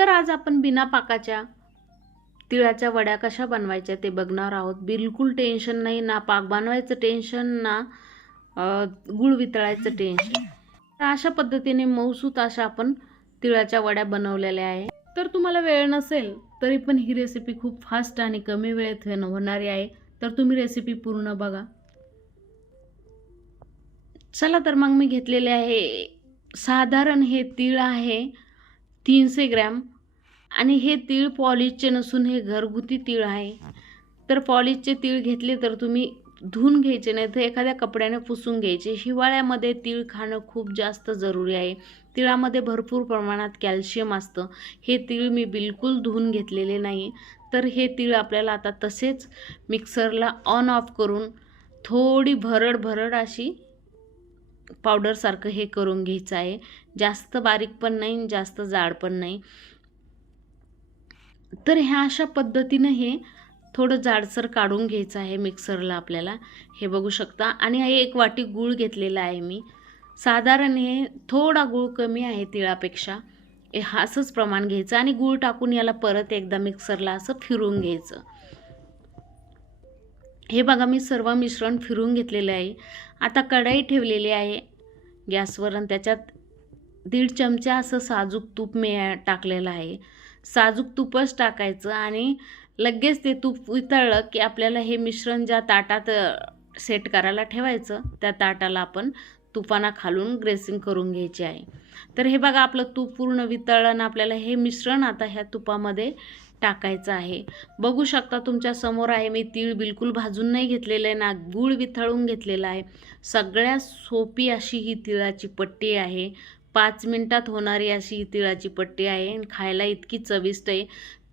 तर आज आपण बिना पाकाच्या तिळाच्या वड्या कशा बनवायच्या ते बघणार आहोत. बिलकुल टेन्शन नाही ना पाक बनवायचं टेन्शन ना गुळ वितळायचं टेन्शन. तर अशा पद्धतीने मऊसूत अशा आपण तिळाच्या वड्या बनवलेल्या आहे. तर तुम्हाला वेळ नसेल तरी पण ही रेसिपी खूप फास्ट आणि कमी वेळेत होणारी आहे. तर तुम्ही रेसिपी पूर्ण बघा. चला तर मग मी घेतलेले आहे. साधारण हे तीळ आहे. तीनशे ग्रॅम. आणि हे तीळ पॉलिशचे नसून हे घरगुती तीळ आहे. तर पॉलिशचे तीळ घेतले तर तुम्ही धुवून घ्यायचे नाही तर एखाद्या कपड्याने पुसून घ्यायचे. हिवाळ्यामध्ये तीळ खाणं खूप जास्त जरुरी आहे. तिळामध्ये भरपूर प्रमाणात कॅल्शियम असतं. हे तीळ मी बिलकुल धुवून घेतलेले नाही. तर हे तीळ आपल्याला आता तसेच मिक्सरला ऑन ऑफ करून थोडी भरड भरड अशी पावडरसारखं हे करून घ्यायचं आहे. जास्त बारीक पण नाही जास्त जाड पण नाही. तर ह्या अशा पद्धतीनं हे थोडं जाडसर काढून घ्यायचं आहे मिक्सरला आपल्याला. हे बघू शकता. आणि हे एक वाटी गूळ घेतलेला आहे मी. साधारण हे थोडा गूळ कमी आहे तिळापेक्षा. हा असंच प्रमाण घ्यायचं आणि गूळ टाकून याला परत एकदा मिक्सरला असं फिरून घ्यायचं. हे बघा मी सर्व मिश्रण फिरून घेतलेलं आहे. आता कढाई ठेवलेली आहे गॅसवर आणि त्याच्यात दीड चमचा असं साजूक तूप मी टाकलेलं आहे. साजूक तूपच टाकायचं आणि लगेच ते तूप वितळलं की आपल्याला हे मिश्रण ज्या ताटात सेट करायला ठेवायचं त्या ताटाला आपण तुपाना खालून ग्रेसिंग करून घ्यायची आहे. तर हे बघा आपलं तूप पूर्ण वितळलं आणि आपल्याला हे मिश्रण आता ह्या तुपामध्ये टाकायचं आहे. बघू शकता तुमच्यासमोर आहे मी तीळ बिलकुल भाजून नाही घेतलेलं आहे ना गूळ वितळून घेतलेला आहे. सगळ्यात सोपी अशी ही तिळाची पट्टी आहे. पाच मिनटात होणारी अशी ही तिळाची पट्टी आहे आणि खायला इतकी चविष्ट आहे.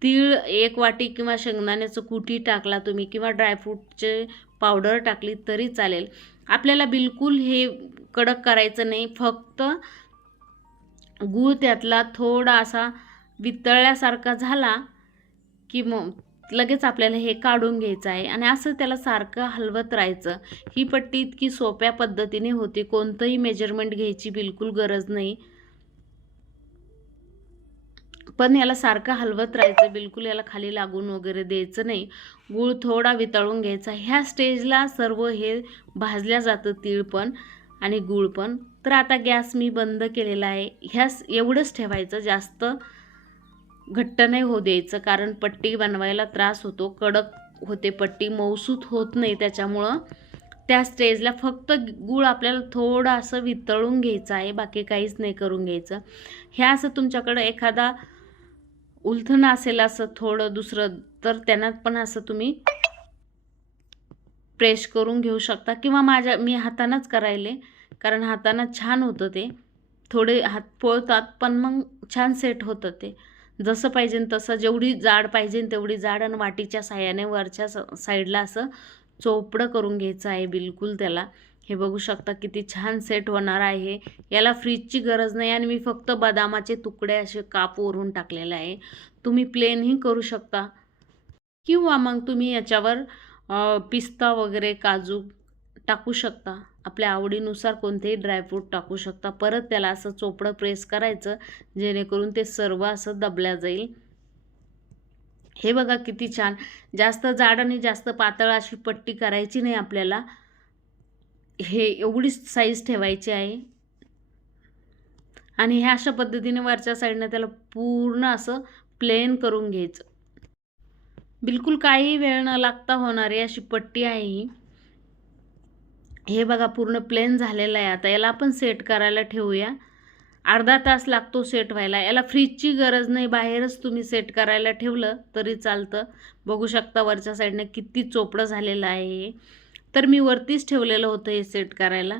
तीळ एक वाटी किंवा शेंगदाण्याचं कुटी टाकला तुम्ही किंवा ड्रायफ्रूटचे पावडर टाकली तरी चालेल. आपल्याला बिलकुल हे कडक करायचं नाही. फक्त गूळ त्यातला थोडा असा वितळल्यासारखा झाला की मग लगेच आपल्याला हे काढून घ्यायचं आहे. आणि असं त्याला सारखं हलवत राहायचं. ही पट्टी इतकी सोप्या पद्धतीने होती. कोणतंही मेजरमेंट घ्यायची बिलकुल गरज नाही. पण याला सारखं हलवत राहायचं बिलकुल याला खाली लागून वगैरे द्यायचं नाही. गूळ थोडा वितळून घ्यायचा. ह्या स्टेजला सर्व हे भाजल्या जातं तीळ पण आणि गूळ पण. तर आता गॅस मी बंद केलेला आहे. ह्यास एवढंच ठेवायचं. जास्त घट्ट नाही होऊ द्यायचं कारण पट्टी बनवायला त्रास होतो कडक होते पट्टी मऊसूत होत नाही त्याच्यामुळं. त्या स्टेजला फक्त गूळ आपल्याला थोडं असं वितळून घ्यायचं आहे बाकी काहीच नाही करून घ्यायचं. ह्या असं तुमच्याकडं एखादा उलथण असेल असं थोडं दुसरं तर त्यांना पण असं तुम्ही प्रेश करून घेऊ शकता. किंवा माझ्या मी हातानंच करायले कारण हातानं छान होतं ते. थोडे हात पोळतात पण मग छान सेट होतं ते. जसं पाहिजे तसं जेवढी जाड पाहिजे तेवढी जाड आणि वाटीच्या साह्याने वरच्या स साईडला असं चोपडं करून घ्यायचं आहे बिलकुल त्याला. हे बघू शकता किती छान सेट होणार आहे. याला फ्रीजची गरज नाही आणि मी फक्त बदामाचे तुकडे असे काप वरून टाकलेले आहे. तुम्ही प्लेनही करू शकता. किंवा मग तुम्ही याच्यावर पिस्ता वगैरे काजू टाकू शकता. आपल्या आवडीनुसार कोणतेही ड्रायफ्रूट टाकू शकता. परत त्याला असं चोपडं प्रेस करायचं जेणेकरून ते सर्व असं दबल्या जाईल. हे बघा किती छान. जास्त जाड आणि जास्त पातळ अशी पट्टी करायची नाही आपल्याला. हे एवढीच साईज ठेवायची आहे. आणि ह्या अशा पद्धतीने वरच्या साईडनं त्याला पूर्ण असं प्लेन करून घ्यायचं. बिलकुल काही वेळ न लागता होणारी अशी पट्टी आहे ही. हे बघा पूर्ण प्लेन झालेलं आहे आता. याला आपण सेट करायला ठेवूया. अर्धा तास लागतो सेट व्हायला. याला फ्रीजची गरज नाही. बाहेरच तुम्ही सेट करायला ठेवलं तरी चालतं. बघू शकता वरच्या साईडनं किती चोपडं झालेलं आहे हे. तर मी वरतीच ठेवलेलं होतं हे सेट करायला.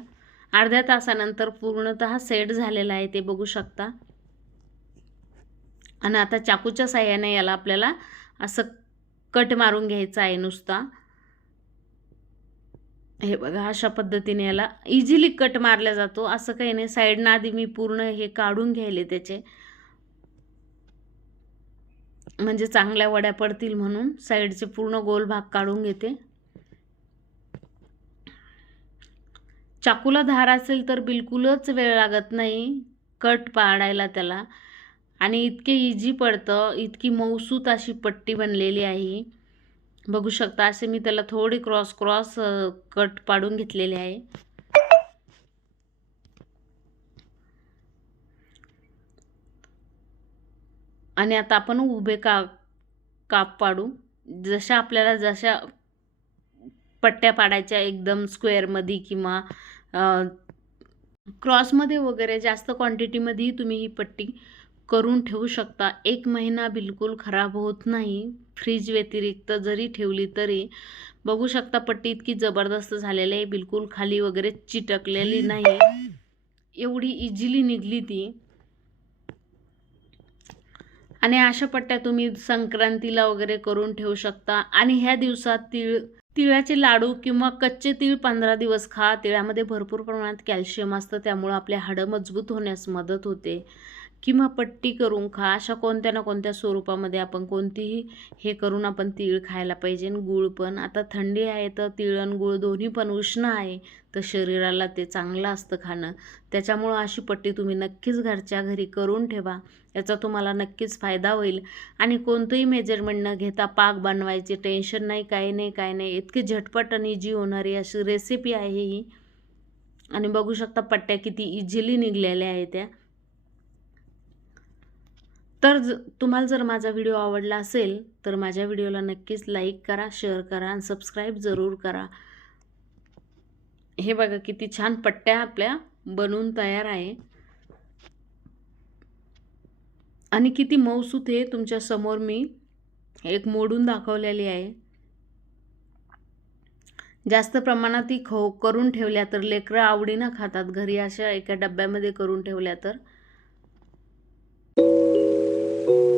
अर्ध्या तासानंतर पूर्णतः सेट झालेला आहे ते बघू शकता. आणि आता चाकूच्या साह्याने याला आपल्याला असं कट मारून घ्यायचं आहे नुसता. हे बघा अशा पद्धतीने याला इझिली कट मारला जातो. असं काही नाही साईडनं आधी मी पूर्ण हे काढून घ्यायले त्याचे. म्हणजे चांगल्या वड्या पडतील म्हणून साईडचे पूर्ण गोल भाग काढून घेते. चाकूला धार असेल तर बिलकुलच वेळ लागत नाही कट पाडायला त्याला. आणि इतके इझी पडतं इतकी मऊसूत अशी पट्टी बनलेली आहे. बघू शकता असे मी त्याला थोडी क्रॉस क्रॉस कट पाडून घेतलेले आहे. आणि आता आपण उभे का काप पाडू. जशा आपल्याला जशा पट्ट्या पाडायच्या एकदम स्क्वेअरमध्ये किंवा क्रॉसमध्ये वगैरे जास्त क्वांटिटीमध्येही तुम्ही ही पट्टी करून ठेवू शकता. एक महिना बिलकुल खराब होत नाही. फ्रीज व्यतिरिक्त जरी ठेवली तरी बघू शकता पट्टी इतकी जबरदस्त झालेली आहे. बिलकुल खाली वगैरे चिटकलेली नाही एवढी इझिली निघली ती. आणि अशा पट्ट्या तुम्ही संक्रांतीला वगैरे करून ठेवू शकता. आणि ह्या दिवसात तिळ तिळाचे लाडू किंवा कच्चे तीळ पंधरा दिवस खा. तिळामध्ये भरपूर प्रमाणात कॅल्शियम असतं. त्यामुळं आपले हाडं मजबूत होण्यास मदत होते. किंवा पट्टी करून खा. अशा कोणत्या ना कोणत्या स्वरूपामध्ये आपण कोणतीही हे करून आपण तीळ खायला पाहिजे गूळ पण. आता थंडी आहे तर तीळ आणि गूळ दोन्ही पण उष्ण आहे. तर शरीराला ते चांगलं असतं खाणं. त्याच्यामुळं अशी पट्टी तुम्ही नक्कीच घरच्या घरी करून ठेवा. याचा तुम्हाला नक्कीच फायदा होईल. आणि कोणतंही मेजरमेंट न घेता पाक बनवायचे. टेन्शन नाही काही नाही काय नाही. इतकी झटपट आणि इजी होणारी अशी रेसिपी आहे ही. आणि बघू शकता पट्ट्या किती इझिली निघलेल्या आहेत त्या. तर ज तुम्हाला जर माझा व्हिडिओ आवडला असेल तर माझ्या व्हिडिओला नक्कीच लाईक करा शेअर करा आणि सबस्क्राईब जरूर करा. हे बघा किती छान पट्ट्या आपल्या बनवून तयार आहे. आणि किती मऊसूत हे तुमच्यासमोर मी एक मोडून दाखवलेली आहे. जास्त प्रमाणात ती खो करून ठेवल्या तर लेकरं आवडीनं खातात. घरी अशा एका डब्यामध्ये करून ठेवल्या तर. you.